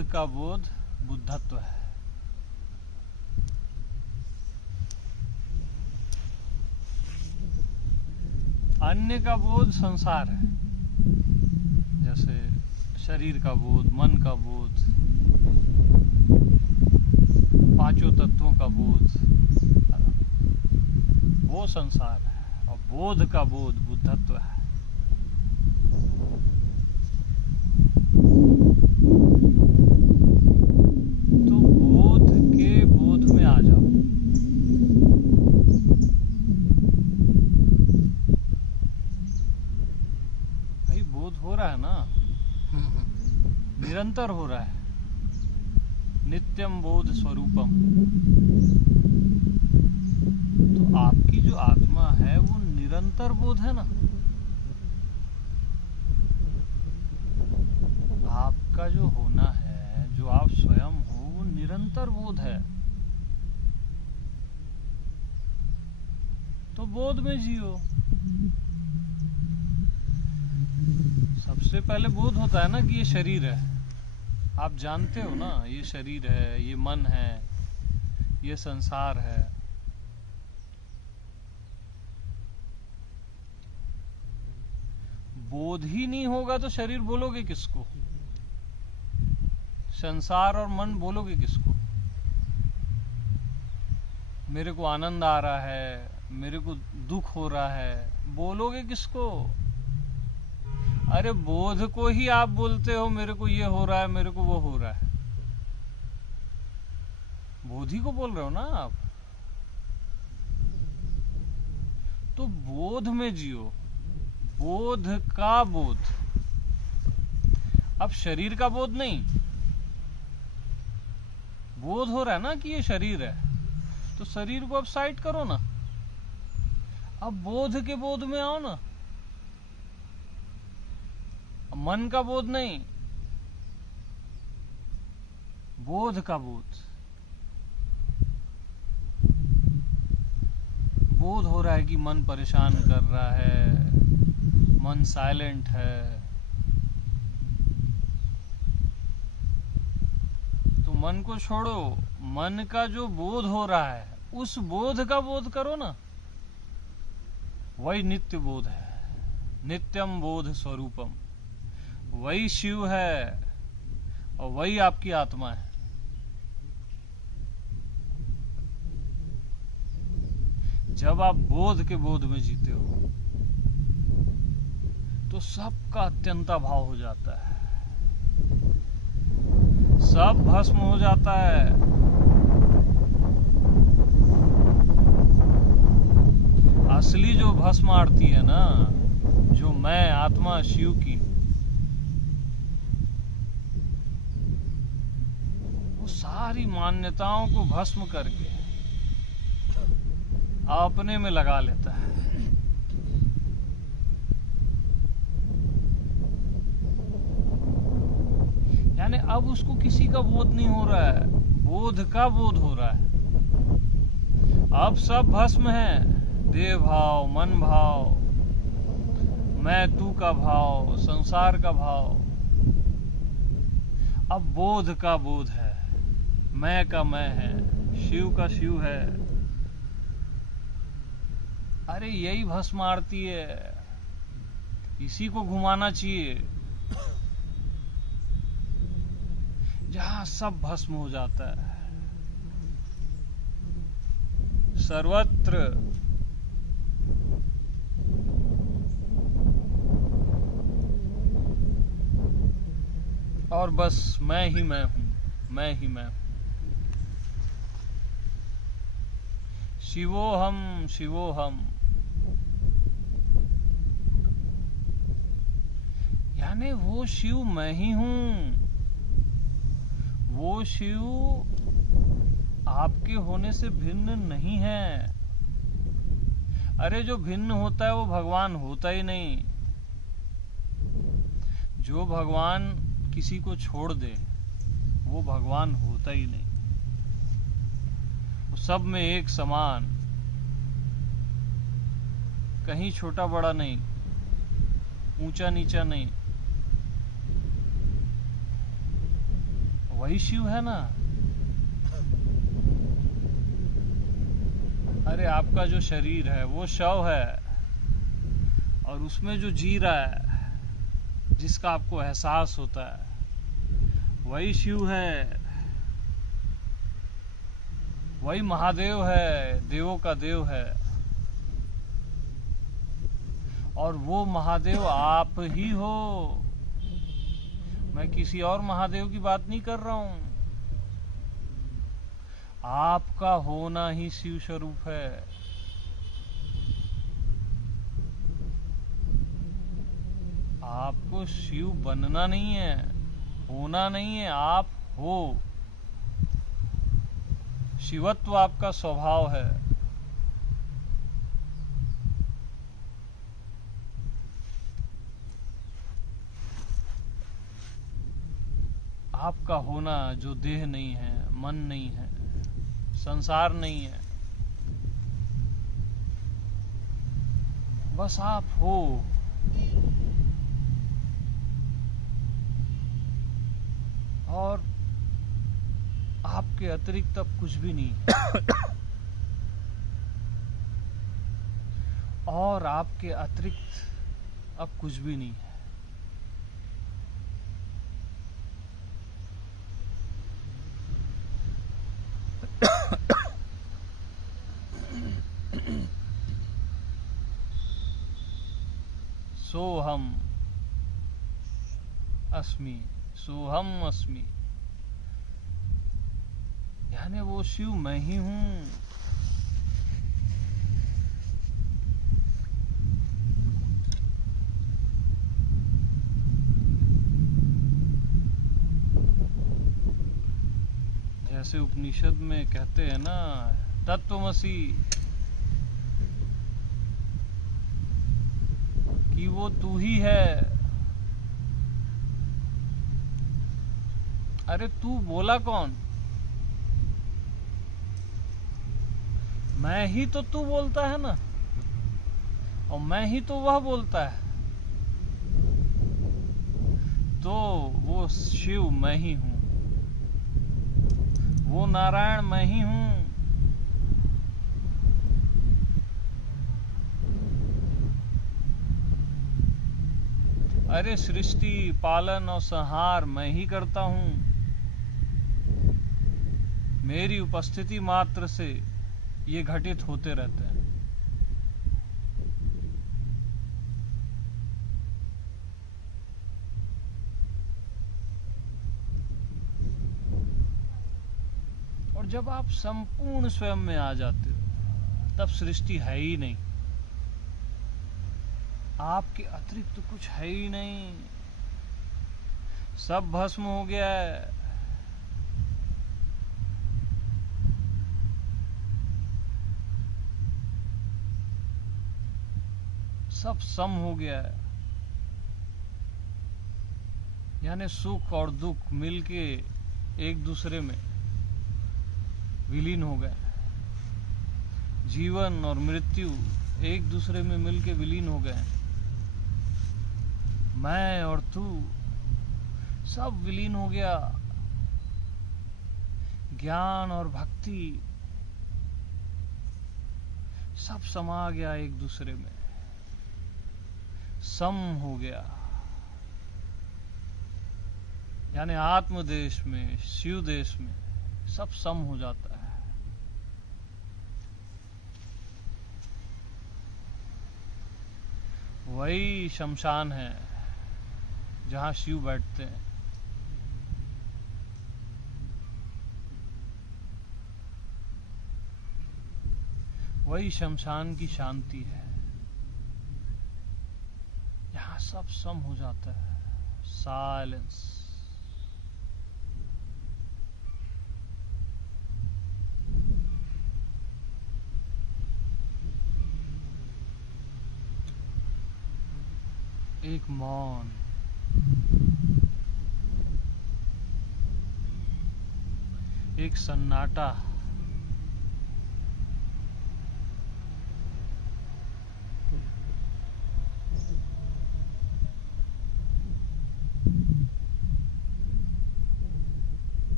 बोध का बोध बुद्धत्व है। अन्य का बोध संसार है, जैसे शरीर का बोध, मन का बोध, पांचों तत्वों का बोध, वो संसार है। और बोध का बोध बुद्धत्व है। तो बोध के बोध में आ जाओ। भाई बोध हो रहा है ना, निरंतर हो रहा है। नित्यम बोध स्वरूपम। तो आपकी जो आत्मा है वो निरंतर बोध है ना। आपका जो होना है, जो आप स्वयं हो, वो निरंतर बोध है। तो बोध में जियो। सबसे पहले बोध होता है ना कि ये शरीर है। आप जानते हो ना, ये शरीर है, ये मन है, ये संसार है। बोध ही नहीं होगा तो शरीर बोलोगे किसको? संसार और मन बोलोगे किसको? मेरे को आनंद आ रहा है, मेरे को दुख हो रहा है, बोलोगे किसको? अरे बोध को ही आप बोलते हो मेरे को ये हो रहा है, मेरे को वो हो रहा है। बोध ही को बोल रहे हो ना आप। तो बोध में जियो। बोध का बोध। अब शरीर का बोध नहीं। बोध हो रहा है ना कि ये शरीर है, तो शरीर को अब साइड करो ना। अब बोध के बोध में आओ ना। मन का बोध नहीं, बोध का बोध। बोध हो रहा है कि मन परेशान कर रहा है, मन साइलेंट है। तो मन को छोड़ो, मन का जो बोध हो रहा है उस बोध का बोध करो ना। वही नित्य बोध है। नित्यम बोध स्वरूपम। वही शिव है और वही आपकी आत्मा है। जब आप बोध के बोध में जीते हो तो सबका अत्यंता भाव हो जाता है। सब भस्म हो जाता है। असली जो भस्म आरती है ना, जो मैं आत्मा शिव की, वो सारी मान्यताओं को भस्म करके अपने में लगा लेता है। यानी अब उसको किसी का बोध नहीं हो रहा है, बोध का बोध हो रहा है। अब सब भस्म है। देह भाव, मन भाव, मैं तू का भाव, संसार का भाव। अब बोध का बोध है। मैं का मैं है, शिव का शिव है। अरे यही भस्म आरती है, इसी को घुमाना चाहिए, जहां सब भस्म हो जाता है। सर्वत्र और बस मैं ही मैं हूं, मैं ही मैं हूं। शिवोहम शिवोहम। यानी वो शिव मैं ही हूं। वो शिव आपके होने से भिन्न नहीं है। अरे जो भिन्न होता है वो भगवान होता ही नहीं। जो भगवान किसी को छोड़ दे वो भगवान होता ही नहीं। वो सब में एक समान, कहीं छोटा बड़ा नहीं, ऊंचा नीचा नहीं। वही शिव है ना। अरे आपका जो शरीर है वो शव है, और उसमें जो जी रहा है, जिसका आपको एहसास होता है, वही शिव है, वही महादेव है, देवों का देव है। और वो महादेव आप ही हो। मैं किसी और महादेव की बात नहीं कर रहा हूं। आपका होना ही शिव स्वरूप है। आपको शिव बनना नहीं है, होना नहीं है, आप हो। शिवत्व आपका स्वभाव है। आपका होना जो देह नहीं है, मन नहीं है, संसार नहीं है, बस आप हो। और आपके अतिरिक्त अब कुछ भी नहीं है। और आपके अतिरिक्त अब कुछ भी नहीं है। सोहम अस्मि, सोहम अस्मि, यानी वो शिव मैं ही हूं। जैसे उपनिषद में कहते हैं ना, तत्वमसि, कि वो तू ही है। अरे तू बोला कौन? मैं ही तो तू बोलता है ना, और मैं ही तो वह बोलता है। तो वो शिव मैं ही हूं, वो नारायण मैं ही हूं। अरे सृष्टि, पालन और संहार मैं ही करता हूं। मेरी उपस्थिति मात्र से ये घटित होते रहते हैं। और जब आप संपूर्ण स्वयं में आ जाते हो, तब सृष्टि है ही नहीं। आपके अतिरिक्त तो कुछ है ही नहीं। सब भस्म हो गया है। सब सम हो गया है। यानी सुख और दुख मिलके एक दूसरे में विलीन हो गए। जीवन और मृत्यु एक दूसरे में मिलके विलीन हो गए। मैं और तू सब विलीन हो गया। ज्ञान और भक्ति सब समा गया एक दूसरे में, सम हो गया। यानी आत्मदेश में, शिव देश में सब सम हो जाता है। वही शमशान है जहां शिव बैठते हैं। वही शमशान की शांति है। यहां सब सम हो जाता है। साइलेंस। एक मौन, एक सन्नाटा,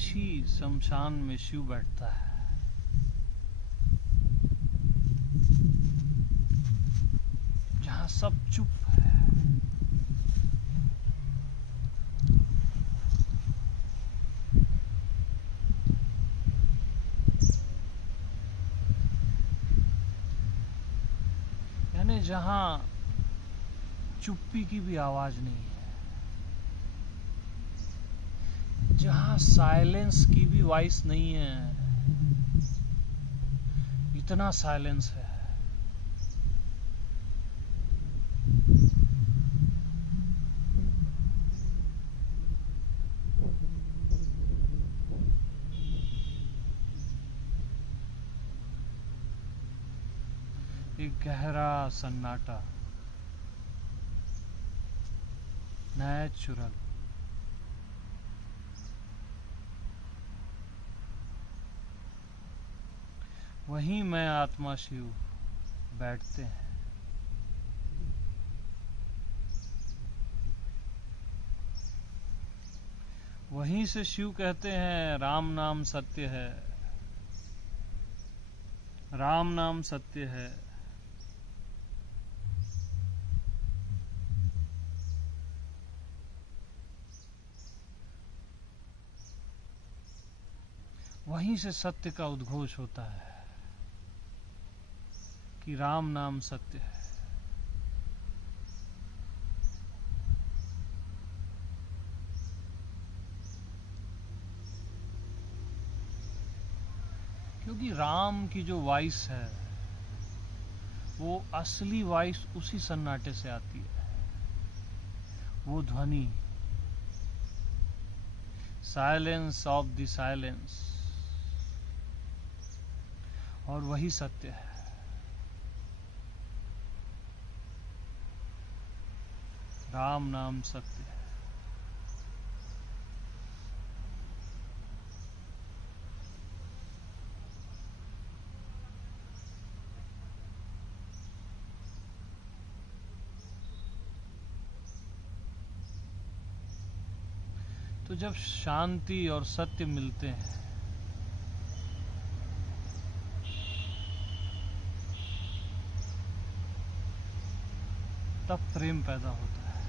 इसी शमशान में शिव बैठता है। जहां सब चुप है। यानी जहां चुप्पी की भी आवाज नहीं है, जहां साइलेंस की भी वॉइस नहीं है, इतना साइलेंस है। एक गहरा सन्नाटा, नेचुरल। वहीं मैं आत्मा शिव बैठते हैं। वहीं से शिव कहते हैं राम नाम सत्य है, राम नाम सत्य है। वहीं से सत्य का उद्घोष होता है कि राम नाम सत्य है। क्योंकि राम की जो वॉइस है वो असली वॉइस उसी सन्नाटे से आती है। वो ध्वनि, साइलेंस ऑफ द साइलेंस, और वही सत्य है। राम नाम सत्य है। तो जब शांति और सत्य मिलते हैं तब प्रेम पैदा होता है।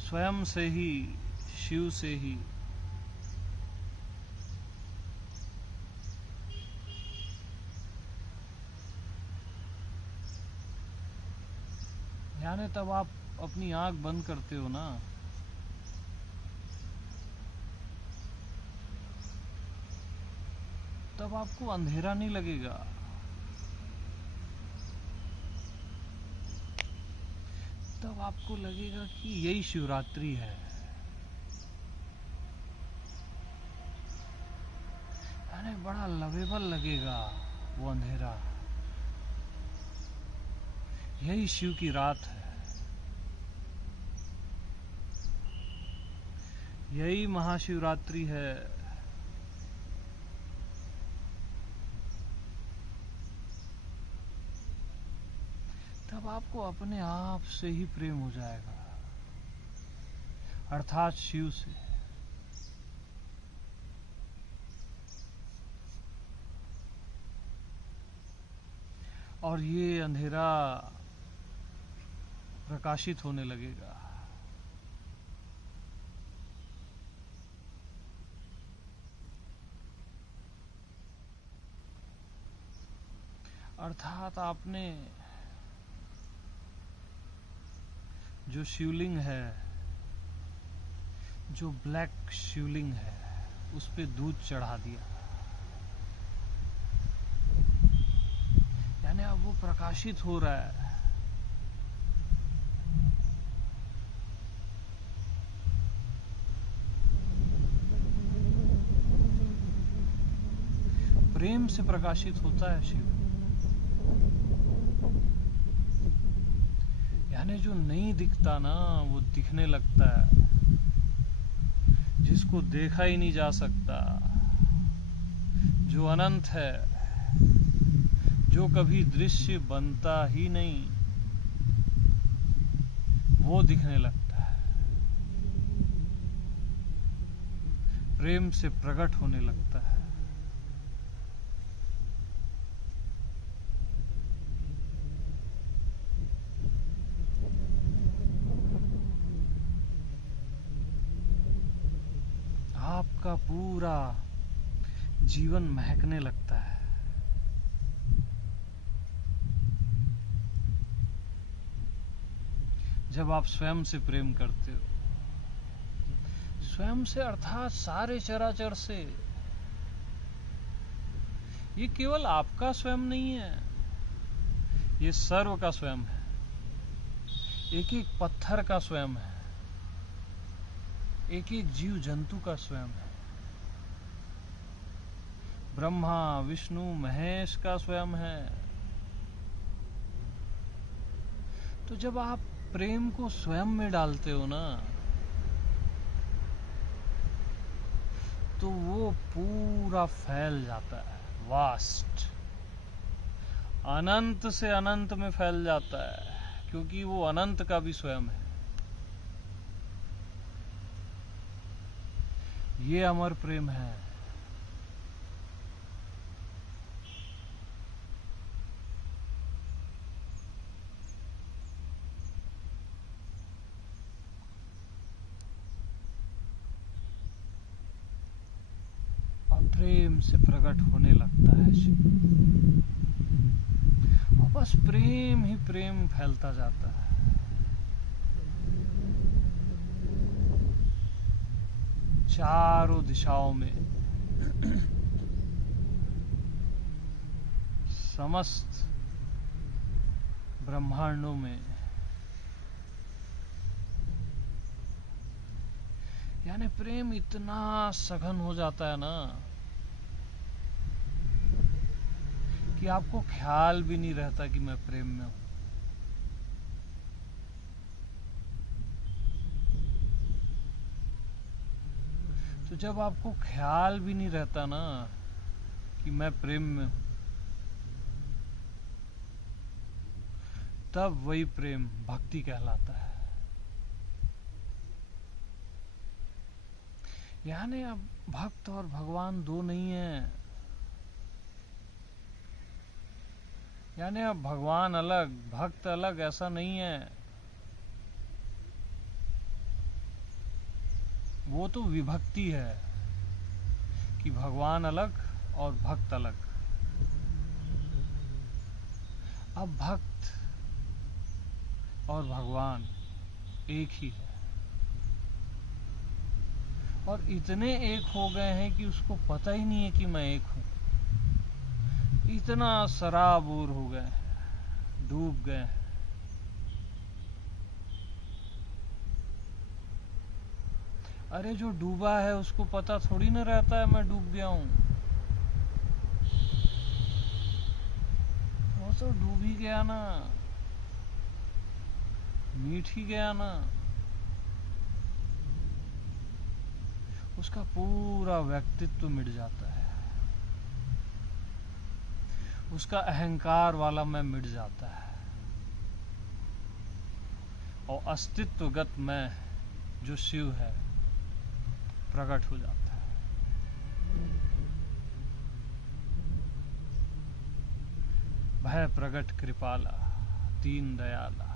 स्वयं से ही, शिव से ही। यानी तब आप अपनी आंख बंद करते हो ना, तब आपको अंधेरा नहीं लगेगा। तब आपको लगेगा कि यही शिवरात्रि है। यानी बड़ा लवेबल लगेगा वो अंधेरा। यही शिव की रात है, यही महाशिवरात्रि है। तब आपको अपने आप से ही प्रेम हो जाएगा, अर्थात शिव से। और ये अंधेरा प्रकाशित होने लगेगा। अर्थात आपने जो शिवलिंग है, जो ब्लैक शिवलिंग है, उस पे दूध चढ़ा दिया। यानी अब वो प्रकाशित हो रहा है। प्रेम से प्रकाशित होता है शिव। यानी जो नहीं दिखता ना, वो दिखने लगता है। जिसको देखा ही नहीं जा सकता, जो अनंत है, जो कभी दृश्य बनता ही नहीं, वो दिखने लगता है। प्रेम से प्रकट होने लगता है। आपका पूरा जीवन महकने लगता है। जब आप स्वयं से प्रेम करते हो, स्वयं से अर्थात सारे चराचर से। ये केवल आपका स्वयं नहीं है, ये सर्व का स्वयं है। एक एक पत्थर का स्वयं है, एक एक जीव जंतु का स्वयं है। ब्रह्मा विष्णु महेश का स्वयं है। तो जब आप प्रेम को स्वयं में डालते हो ना, तो वो पूरा फैल जाता है, वास्ट, अनंत से अनंत में फैल जाता है, क्योंकि वो अनंत का भी स्वयं है। ये अमर प्रेम है। प्रेम से प्रकट होने लगता है शिव, और बस प्रेम ही प्रेम फैलता जाता है। चारों दिशाओं में, समस्त ब्रह्मांडों में, यानी प्रेम इतना सघन हो जाता है ना कि आपको ख्याल भी नहीं रहता कि मैं प्रेम में हूं। तो जब आपको ख्याल भी नहीं रहता ना कि मैं प्रेम में हूं, तब वही प्रेम भक्ति कहलाता है। यानी अब भक्त और भगवान दो नहीं है। यानी अब भगवान अलग भक्त अलग ऐसा नहीं है। वो तो विभक्ति है कि भगवान अलग और भक्त अलग। अब भक्त और भगवान एक ही है, और इतने एक हो गए हैं कि उसको पता ही नहीं है कि मैं एक हूं। इतना सराबोर हो गए, डूब गए। अरे जो डूबा है उसको पता थोड़ी ना रहता है मैं डूब गया हूं। वो तो डूब ही गया ना, मीट ही गया ना। उसका पूरा व्यक्तित्व मिट जाता है, उसका अहंकार वाला मैं मिट जाता है, और अस्तित्वगत मैं जो शिव है प्रकट हो जाता है। भय प्रगट कृपाला दीन दयाला।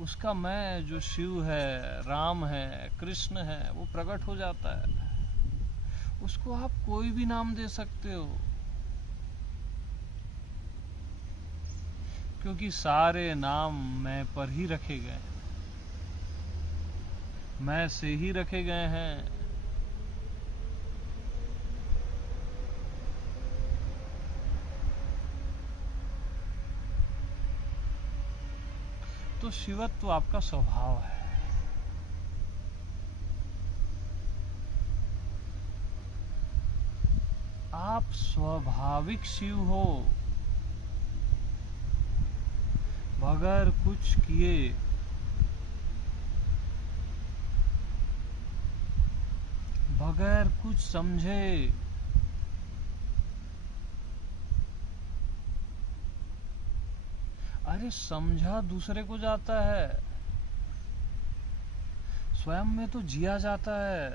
उसका मैं जो शिव है, राम है, कृष्ण है, वो प्रकट हो जाता है। उसको आप कोई भी नाम दे सकते हो, क्योंकि सारे नाम मैं पर ही रखे गए, मैं से ही रखे गए हैं। तो शिवत्व आपका स्वभाव है। आप स्वाभाविक शिव हो, बगैर कुछ किए। बगैर कुछ समझे। अरे समझा दूसरे को जाता है, स्वयं में तो जिया जाता है।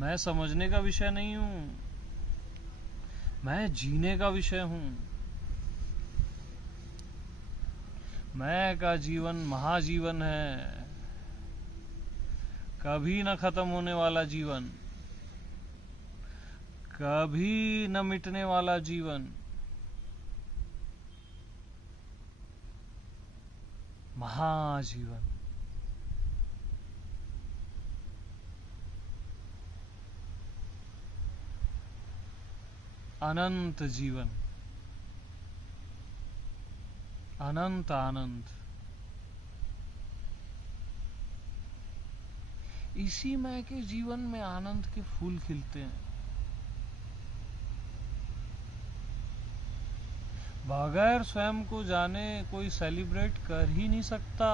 मैं समझने का विषय नहीं हूं, मैं जीने का विषय हूं। मैं का जीवन महाजीवन है, कभी न खत्म होने वाला जीवन, कभी न मिटने वाला जीवन, महाजीवन। अनंत जीवन, अनंत आनंद। इसी मैं के जीवन में आनंद के फूल खिलते हैं। बगैर स्वयं को जाने कोई सेलिब्रेट कर ही नहीं सकता।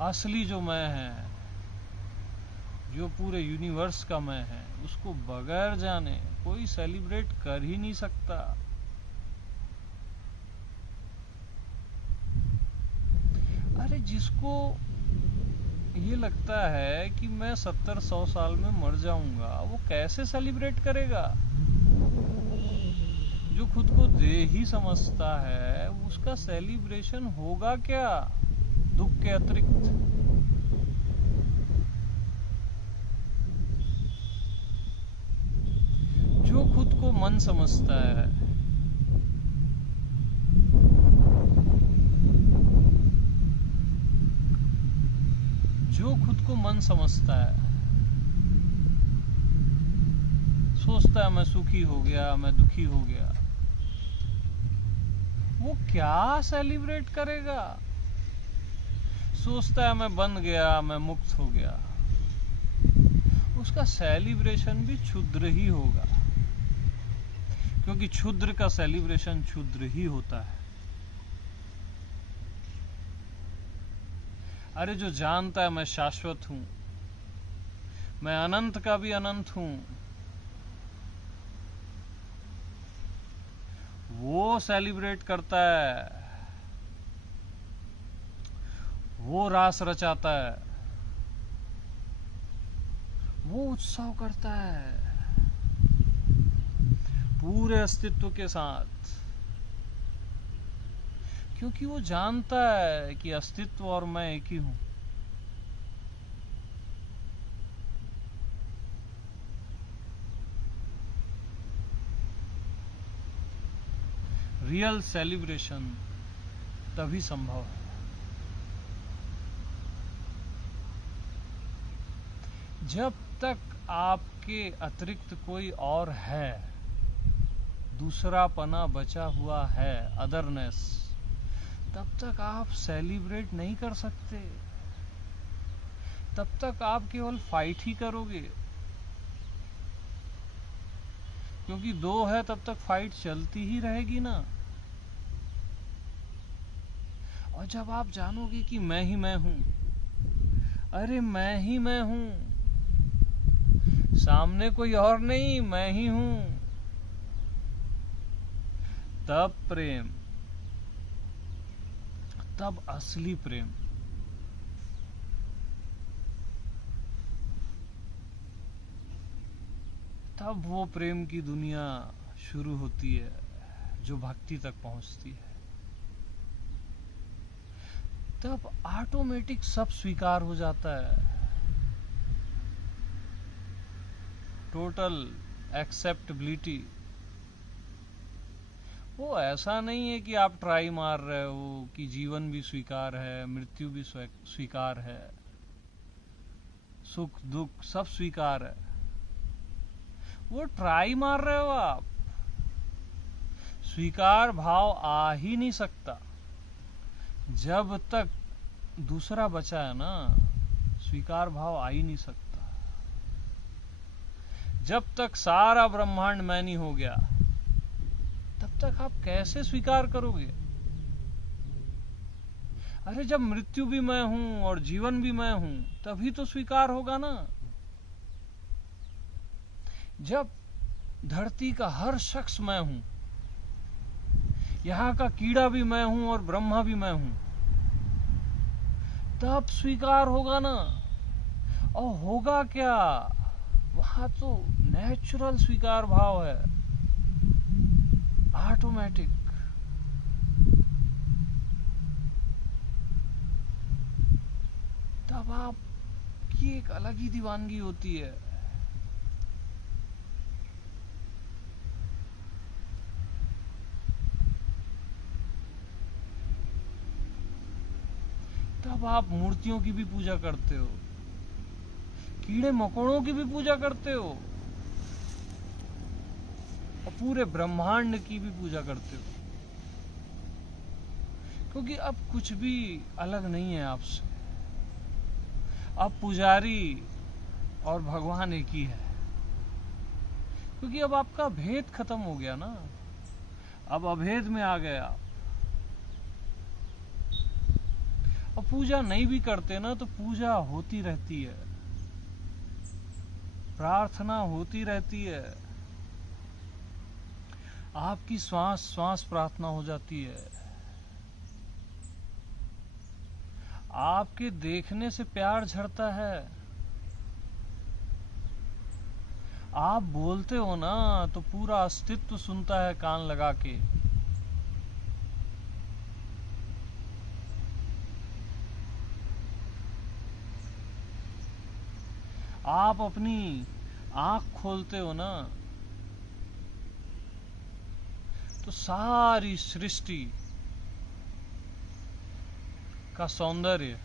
असली जो मैं है, जो पूरे यूनिवर्स का मैं है, उसको बगैर जाने कोई सेलिब्रेट कर ही नहीं सकता। अरे जिसको ये लगता है कि मैं 70-100 साल में मर जाऊंगा, वो कैसे सेलिब्रेट करेगा? जो खुद को देह ही समझता है, उसका सेलिब्रेशन होगा क्या दुख के अतिरिक्त? जो खुद को मन समझता है, जो खुद को मन समझता है, सोचता है मैं सुखी हो गया, मैं दुखी हो गया, वो क्या सेलिब्रेट करेगा? सोचता है मैं बन गया, मैं मुक्त हो गया, उसका सेलिब्रेशन भी क्षुद्र ही होगा, क्योंकि क्षुद्र का सेलिब्रेशन क्षुद्र ही होता है। अरे जो जानता है मैं शाश्वत हूं, मैं अनंत का भी अनंत हूं, वो सेलिब्रेट करता है, वो रास रचाता है, वो उत्सव करता है पूरे अस्तित्व के साथ, क्योंकि वो जानता है कि अस्तित्व और मैं एक ही हूं। रियल सेलिब्रेशन तभी संभव है जब तक आपके अतिरिक्त कोई और है, दूसरा पना बचा हुआ है, अदरनेस, तब तक आप सेलिब्रेट नहीं कर सकते। तब तक आप केवल फाइट ही करोगे, क्योंकि दो है तब तक फाइट चलती ही रहेगी ना। और जब आप जानोगे कि मैं ही मैं हूं, अरे मैं ही मैं हूं, सामने कोई और नहीं, मैं ही हूं, तब प्रेम, तब असली प्रेम। तब वो प्रेम की दुनिया शुरू होती है जो भक्ति तक पहुंचती है। तब ऑटोमेटिक सब स्वीकार हो जाता है, टोटल एक्सेप्टेबिलिटी। वो ऐसा नहीं है कि आप ट्राई मार रहे हो कि जीवन भी स्वीकार है, मृत्यु भी स्वीकार है, सुख दुख सब स्वीकार है। वो ट्राई मार रहे हो आप। स्वीकार भाव आ ही नहीं सकता जब तक दूसरा बचा है ना, स्वीकार भाव आ ही नहीं सकता। जब तक सारा ब्रह्मांड मैं नहीं हो गया, तब तक आप कैसे स्वीकार करोगे? अरे जब मृत्यु भी मैं हूं और जीवन भी मैं हूं, तभी तो स्वीकार होगा ना। जब धरती का हर शख्स मैं हूं, यहां का कीड़ा भी मैं हूं और ब्रह्मा भी मैं हूं, तब स्वीकार होगा ना। और होगा क्या, वहां तो नेचुरल स्वीकार भाव है, ऑटोमेटिक। तब आपकी एक अलग ही दीवानगी होती है। तब आप मूर्तियों की भी पूजा करते हो, कीड़े मकोड़ों की भी पूजा करते हो, और पूरे ब्रह्मांड की भी पूजा करते हो, क्योंकि अब कुछ भी अलग नहीं है आपसे। अब पुजारी और भगवान एक ही है, क्योंकि अब आपका भेद खत्म हो गया ना, अब अभेद में आ गए आप। और पूजा नहीं भी करते ना तो पूजा होती रहती है, प्रार्थना होती रहती है, आपकी श्वास श्वास प्रार्थना हो जाती है। आपके देखने से प्यार झड़ता है, आप बोलते हो ना तो पूरा अस्तित्व सुनता है कान लगा के। आप अपनी आंख खोलते हो ना तो सारी सृष्टि का सौंदर्य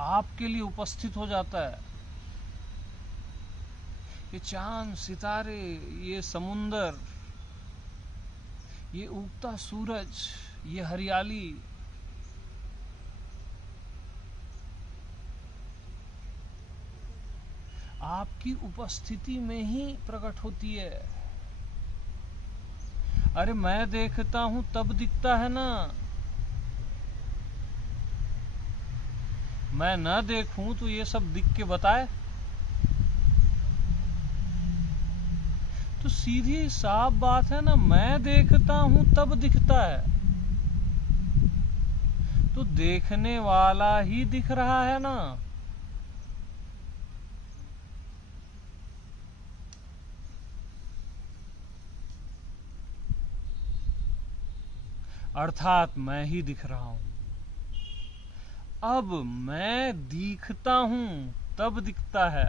आपके लिए उपस्थित हो जाता है। ये चांद सितारे, ये समुंदर, ये उगता सूरज, ये हरियाली, आपकी उपस्थिति में ही प्रकट होती है। अरे मैं देखता हूं तब दिखता है ना, मैं न देखूं तो ये सब दिख के बताए। तो सीधी साफ बात है ना, मैं देखता हूं तब दिखता है, तो देखने वाला ही दिख रहा है ना। अर्थात मैं ही दिख रहा हूं। अब मैं दिखता हूं तब दिखता है,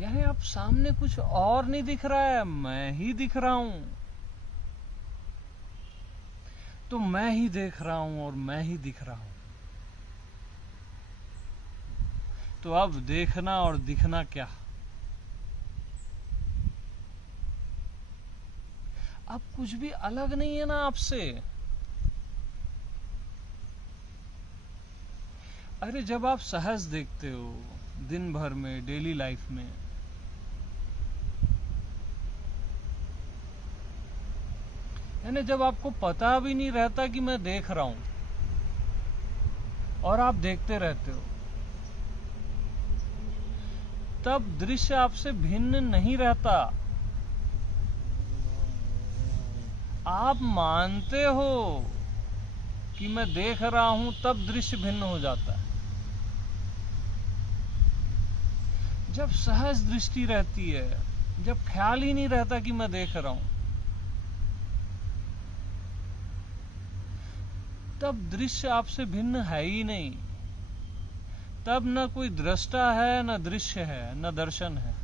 यानी अब सामने कुछ और नहीं दिख रहा है, मैं ही दिख रहा हूं। तो मैं ही देख रहा हूं और मैं ही दिख रहा हूं। तो अब देखना और दिखना क्या, अब कुछ भी अलग नहीं है ना आपसे। अरे जब आप सहज देखते हो दिन भर में, डेली लाइफ में, यानी जब आपको पता भी नहीं रहता कि मैं देख रहा हूं और आप देखते रहते हो, तब दृश्य आपसे भिन्न नहीं रहता। आप मानते हो कि मैं देख रहा हूं, तब दृश्य भिन्न हो जाता है। जब सहज दृष्टि रहती है, जब ख्याल ही नहीं रहता कि मैं देख रहा हूं, तब दृश्य आपसे भिन्न है ही नहीं। तब न कोई दृष्टा है, न दृश्य है, न दर्शन है,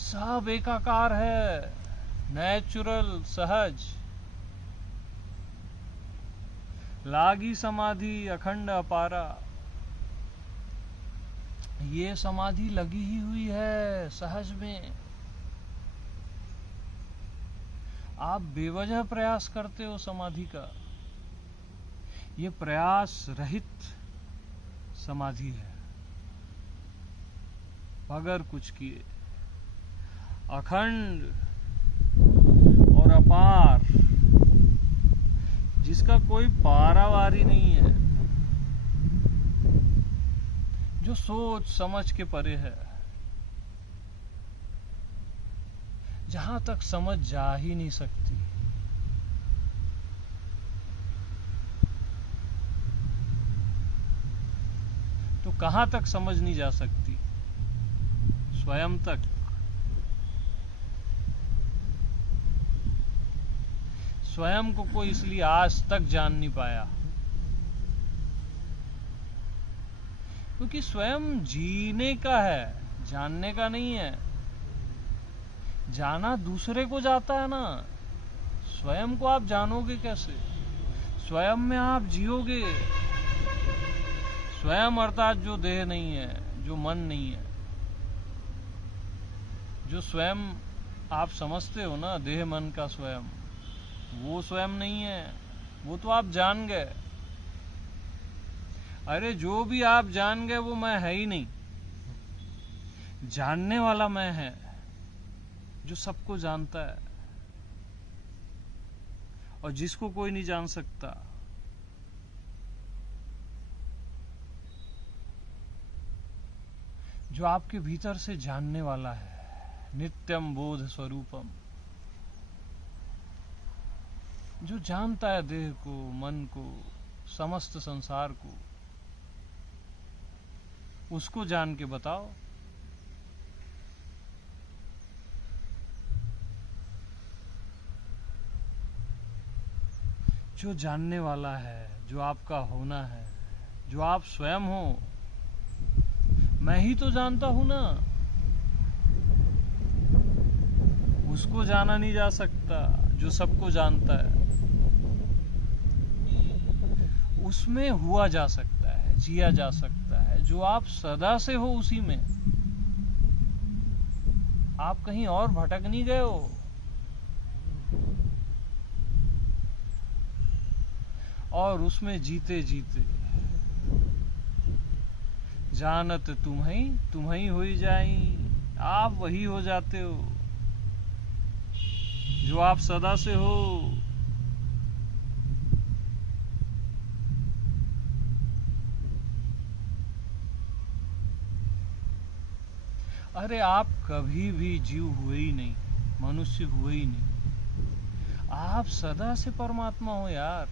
सब एकाकार है, नेचुरल, सहज। लागी समाधि अखंड अपारा, ये समाधि लगी ही हुई है सहज में। आप बेवजह प्रयास करते हो समाधि का, ये प्रयास रहित समाधि है, बगैर कुछ किए, अखंड और अपार। जिसका कोई पारावारी नहीं है, जो सोच समझ के परे है, जहां तक समझ जा ही नहीं सकती। तो कहां तक समझ नहीं जा सकती? स्वयं तक। स्वयं को कोई इसलिए आज तक जान नहीं पाया क्योंकि स्वयं जीने का है, जानने का नहीं है। जाना दूसरे को जाता है ना, स्वयं को आप जानोगे कैसे? स्वयं में आप जियोगे। स्वयं अर्थात जो देह नहीं है, जो मन नहीं है, जो स्वयं आप समझते हो ना, देह मन का स्वयं, वो स्वयं नहीं है, वो तो आप जान गए। अरे जो भी आप जान गए वो मैं है ही नहीं। जानने वाला मैं है, जो सबको जानता है और जिसको कोई नहीं जान सकता। जो आपके भीतर से जानने वाला है, नित्यम बोध स्वरूपम, जो जानता है देह को, मन को, समस्त संसार को, उसको जान के बताओ। जो जानने वाला है, जो आपका होना है, जो आप स्वयं हो, मैं ही तो जानता हूं ना। उसको जाना नहीं जा सकता जो सबको जानता है। उसमें हुआ जा सकता है, जिया जा सकता है, जो आप सदा से हो उसी में। आप कहीं और भटक नहीं गए हो। और उसमें जीते जीते जानत तुम ही हो जाई, आप वही हो जाते हो जो आप सदा से हो। अरे आप कभी भी जीव हुए ही नहीं, मनुष्य हुए ही नहीं। आप सदा से परमात्मा हो यार,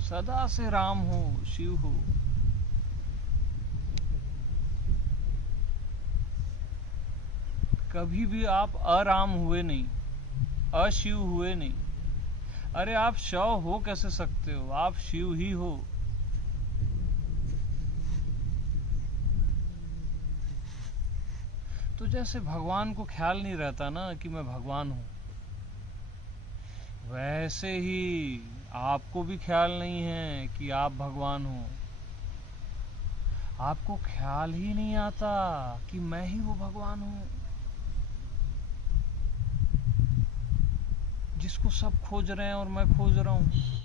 सदा से राम हो, शिव हो। कभी भी आप अराम हुए नहीं, अशिव हुए नहीं। अरे आप शव हो कैसे सकते हो? आप शिव ही हो। तो जैसे भगवान को ख्याल नहीं रहता ना कि मैं भगवान हूं, वैसे ही आपको भी ख्याल नहीं है कि आप भगवान हो। आपको ख्याल ही नहीं आता कि मैं ही वो भगवान हूं जिसको सब खोज रहे हैं और मैं खोज रहा हूं।